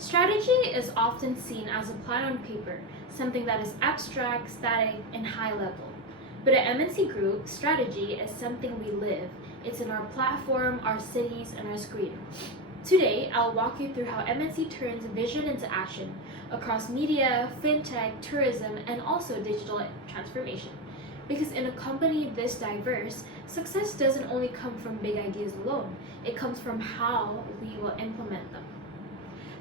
Strategy is often seen as a plan on paper, something that is abstract, static, and high level. But at MNC Group, strategy is something we live. It's in our platform, our cities, and our screen. Today, I'll walk you through how MNC turns vision into action across media, fintech, tourism, and also digital transformation. Because in a company this diverse, success doesn't only come from big ideas alone, it comes from how we will implement them.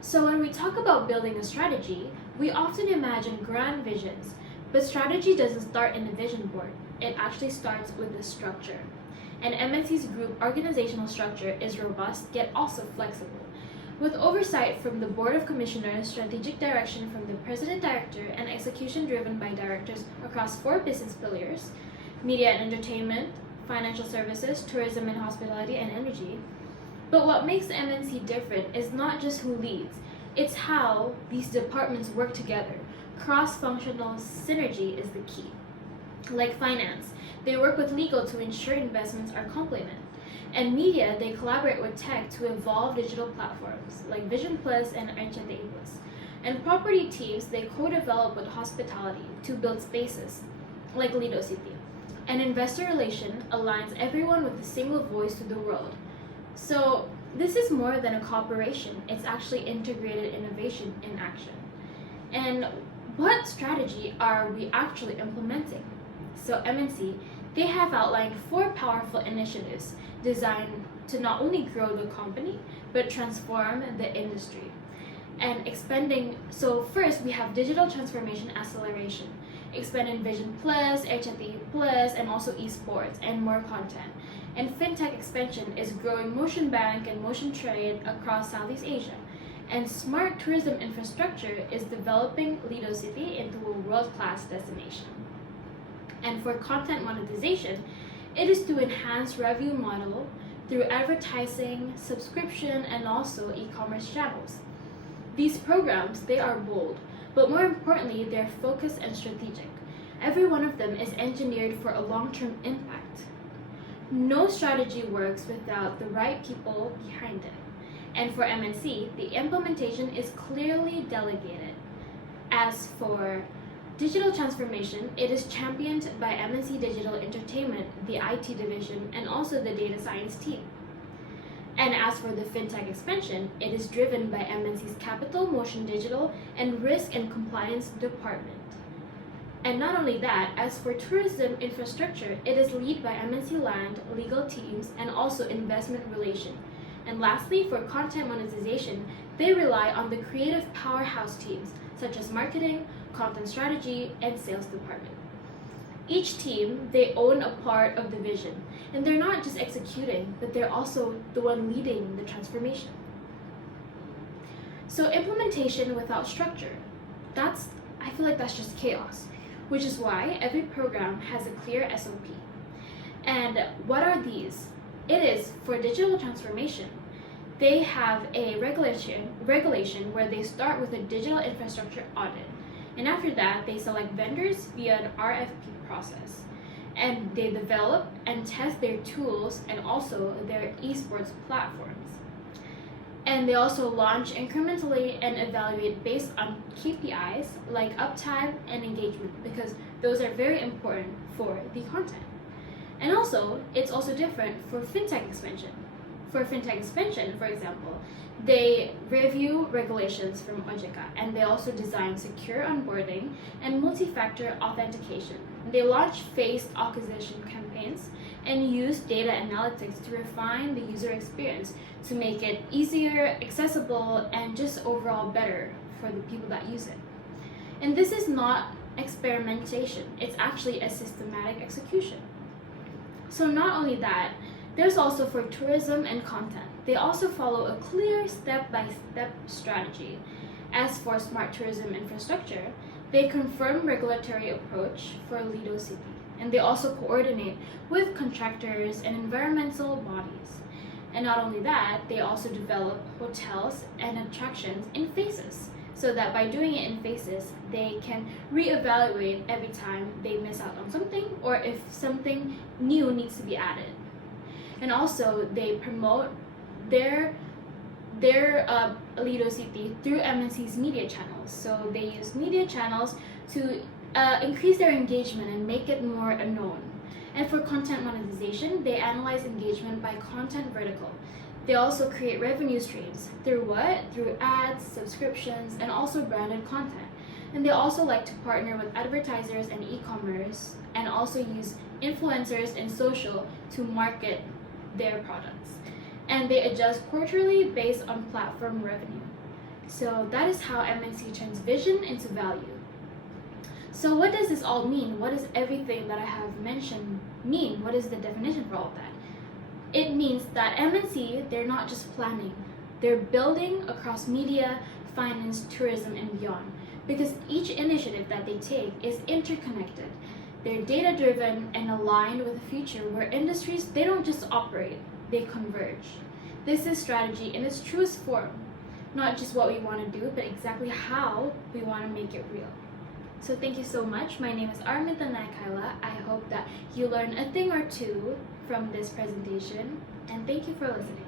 So when we talk about building a strategy, we often imagine grand visions, but strategy doesn't start in a vision board. It actually starts with the structure. And MNC's group organizational structure is robust yet also flexible, with oversight from the Board of Commissioners, strategic direction from the President Director, and execution driven by directors across 4 business pillars: media and entertainment, financial services, tourism and hospitality, and energy. But what makes MNC different is not just who leads, it's how these departments work together. Cross-functional synergy is the key. Like finance, they work with legal to ensure investments are complement. And media, they collaborate with tech to evolve digital platforms like Vision Plus and Aramintha Plus. And property teams, they co-develop with hospitality to build spaces like Lido City. And investor relation aligns everyone with a single voice to the world. So this is more than a cooperation, it's actually integrated innovation in action. And what strategy are we actually implementing? So MNC, they have outlined 4 powerful initiatives designed to not only grow the company, but transform the industry. And expanding, so first we have digital transformation acceleration, expanding Vision Plus, HT Plus, and also esports and more content. And fintech expansion is growing motion bank and motion trade across Southeast Asia. And smart tourism infrastructure is developing Lido City into a world-class destination. And for content monetization, it is to enhance revenue model through advertising, subscription, and also e-commerce channels. These programs, they are bold, but more importantly, they're focused and strategic. Every one of them is engineered for a long-term impact. No strategy works without the right people behind it. And for MNC, the implementation is clearly delegated. As for digital transformation, it is championed by MNC Digital Entertainment, the IT division, and also the data science team. And as for the fintech expansion, it is driven by MNC's Capital, Motion Digital, and Risk and Compliance department. And not only that, as for tourism infrastructure, it is led by MNC Land, legal teams, and also investment relation. And lastly, for content monetization, they rely on the creative powerhouse teams, such as marketing, content strategy, and sales department. Each team, they own a part of the vision, and they're not just executing, but they're also the one leading the transformation. So implementation without structure, I feel like that's just chaos, which is why every program has a clear SOP. And what are these? It is for digital transformation. They have a regulation where they start with a digital infrastructure audit. And after that, they select vendors via an RFP process. And they develop and test their tools and also their esports platforms. And they also launch incrementally and evaluate based on KPIs like uptime and engagement, because those are very important for the content. And also, it's also different for fintech expansion. For fintech expansion, for example, they review regulations from OJK, and they also design secure onboarding and multi-factor authentication. They launch phased acquisition campaigns and use data analytics to refine the user experience to make it easier, accessible, and just overall better for the people that use it. And this is not experimentation, it's actually a systematic execution. So not only that, there's also for tourism and content. They also follow a clear step-by-step strategy. As for smart tourism infrastructure, they confirm regulatory approach for Lido City. And they also coordinate with contractors and environmental bodies. And not only that, they also develop hotels and attractions in phases, so that by doing it in phases, they can reevaluate every time they miss out on something or if something new needs to be added. And also, they promote their lead OCT through MNC's media channels. So they use media channels to increase their engagement and make it more known. And for content monetization, they analyze engagement by content vertical. They also create revenue streams. Through what? Through ads, subscriptions, and also branded content. And they also like to partner with advertisers and e-commerce, and also use influencers and social to market their products. And they adjust quarterly based on platform revenue. So that is how MNC turns vision into value. So what does this all mean? What does everything that I have mentioned mean? What is the definition for all of that? It means that MNC, they're not just planning. They're building across media, finance, tourism, and beyond. Because each initiative that they take is interconnected. They're data-driven and aligned with a future where industries, they don't just operate, they converge. This is strategy in its truest form. Not just what we want to do, but exactly how we want to make it real. So thank you so much. My name is Aramintha Naiakayla. I hope that you learned a thing or two from this presentation, and thank you for listening.